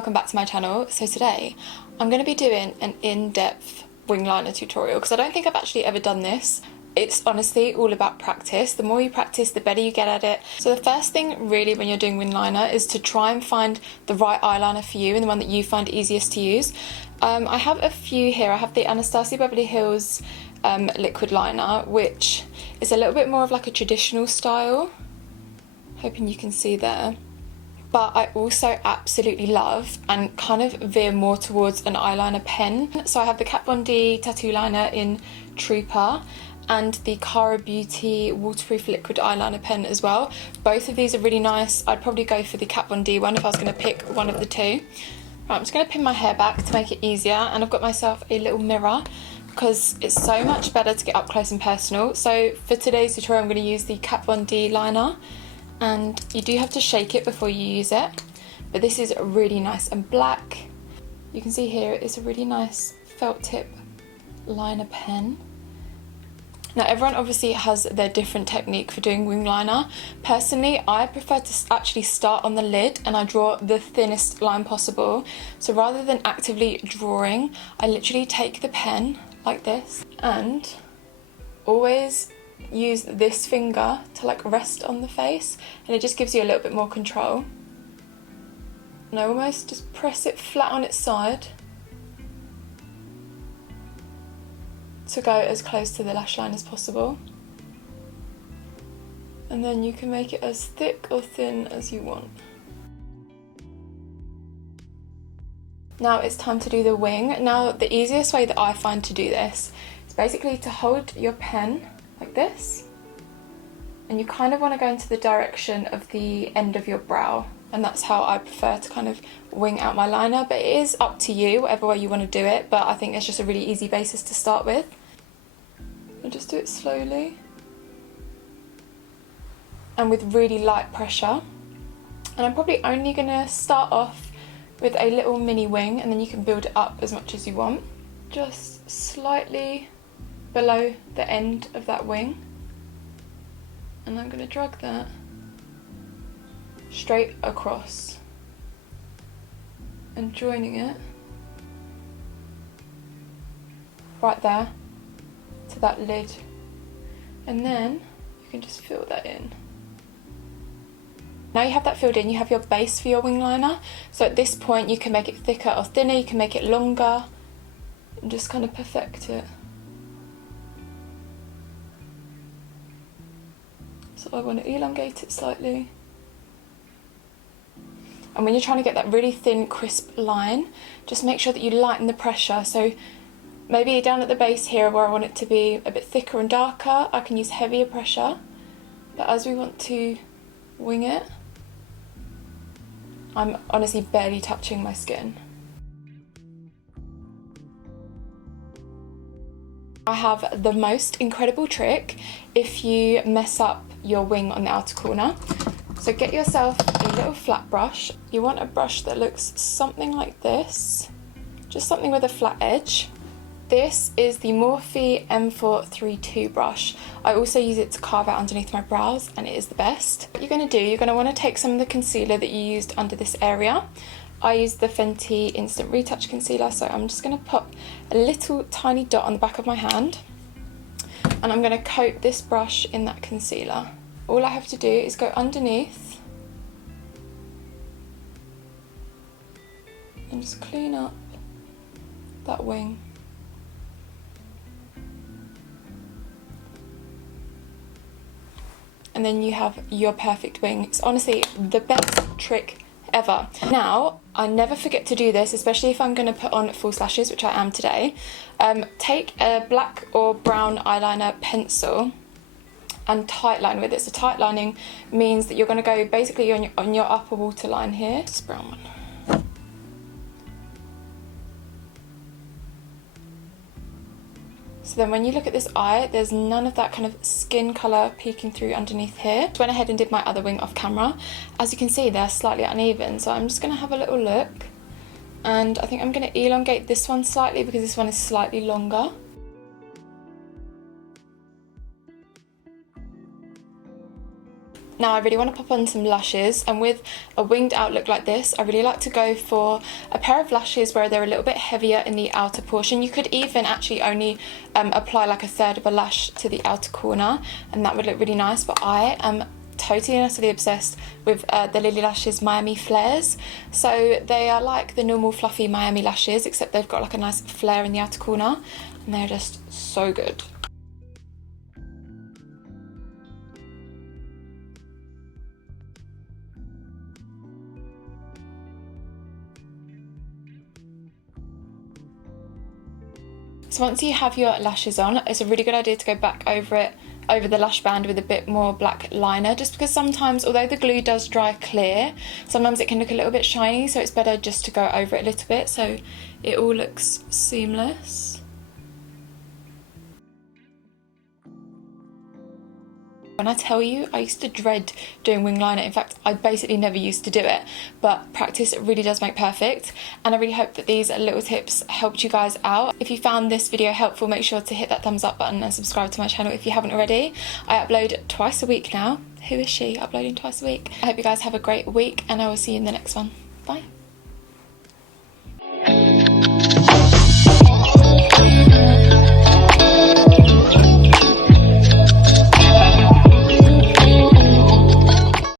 welcome back to my channel. So today I'm going to be doing an in-depth wing liner tutorial because I don't think I've actually ever done this. It's honestly all about practice. The more you practice, the better you get at it. So the first thing really when you're doing wing liner is to try and find the right eyeliner for you and the one that you find easiest to use. I have a few here. I have the Anastasia Beverly Hills liquid liner, which is a little bit more of like a traditional style. Hoping you can see there. But I also absolutely love and kind of veer more towards an eyeliner pen. So I have the Kat Von D tattoo liner in Trooper and the Cara Beauty waterproof liquid eyeliner pen as well. Both of these are really nice. I'd probably go for the Kat Von D one if I was going to pick one of the two. Right, I'm just going to pin my hair back to make it easier, and I've got myself a little mirror because it's so much better to get up close and personal. So for today's tutorial I'm going to use the Kat Von D liner. And you do have to shake it before you use it, but this is really nice and black. You can see here it's a really nice felt tip liner pen. Now everyone obviously has their different technique for doing wing liner. Personally, I prefer to actually start on the lid and I draw the thinnest line possible. So rather than actively drawing, I literally take the pen like this and always use this finger to like rest on the face, and it just gives you a little bit more control. And I almost just press it flat on its side to go as close to the lash line as possible. And then you can make it as thick or thin as you want. Now it's time to do the wing. Now the easiest way that I find to do this is basically to hold your pen like this, and you kind of want to go into the direction of the end of your brow, and that's how I prefer to kind of wing out my liner, but it is up to you whatever way you want to do it, but I think it's just a really easy basis to start with. And just do it slowly and with really light pressure, and I'm probably only going to start off with a little mini wing and then you can build it up as much as you want, just slightly below the end of that wing, and I'm going to drag that straight across and joining it right there to that lid, and then you can just fill that in. Now you have that filled in, you have your base for your wing liner. So at this point you can make it thicker or thinner, you can make it longer and just kind of perfect it. So I want to elongate it slightly. And when you're trying to get that really thin, crisp line, just make sure that you lighten the pressure. So maybe down at the base here where I want it to be a bit thicker and darker, I can use heavier pressure. But as we want to wing it, I'm honestly barely touching my skin. I have the most incredible trick if you mess up your wing on the outer corner. So get yourself a little flat brush. You want a brush that looks something like this, just something with a flat edge. This is the Morphe M432 brush. I also use it to carve out underneath my brows, and it is the best. What you're going to do, you're going to want to take some of the concealer that you used under this area. I used the Fenty Instant Retouch Concealer, so I'm just going to pop a little tiny dot on the back of my hand, and I'm going to coat this brush in that concealer. All I have to do is go underneath and just clean up that wing. And then you have your perfect wing. It's honestly the best trick ever. Now, I never forget to do this, especially if I'm going to put on false lashes, which I am today. Take a black or brown eyeliner pencil and tightline with it. So tightlining means that you're going to go basically on your upper waterline here. This brown one. So then when you look at this eye, there's none of that kind of skin colour peeking through underneath here. Just went ahead and did my other wing off camera. As you can see, they're slightly uneven, so I'm just going to have a little look. And I think I'm going to elongate this one slightly because this one is slightly longer. Now I really want to pop on some lashes, and with a winged out look like this, I really like to go for a pair of lashes where they're a little bit heavier in the outer portion. You could even actually only apply like a third of a lash to the outer corner, and that would look really nice, but I am totally and utterly obsessed with the Lilly Lashes Miami Flares. So they are like the normal fluffy Miami lashes, except they've got like a nice flare in the outer corner, and they're just so good. So once you have your lashes on, it's a really good idea to go back over the lash band with a bit more black liner, just because sometimes, although the glue does dry clear, sometimes it can look a little bit shiny, so it's better just to go over it a little bit so it all looks seamless. When I tell you, I used to dread doing wing liner. In fact, I basically never used to do it, but practice really does make perfect, and I really hope that these little tips helped you guys out. If you found this video helpful, make sure to hit that thumbs up button and subscribe to my channel if you haven't already. I upload twice a week now. Who is she uploading twice a week? I hope you guys have a great week, and I will see you in the next one. Bye.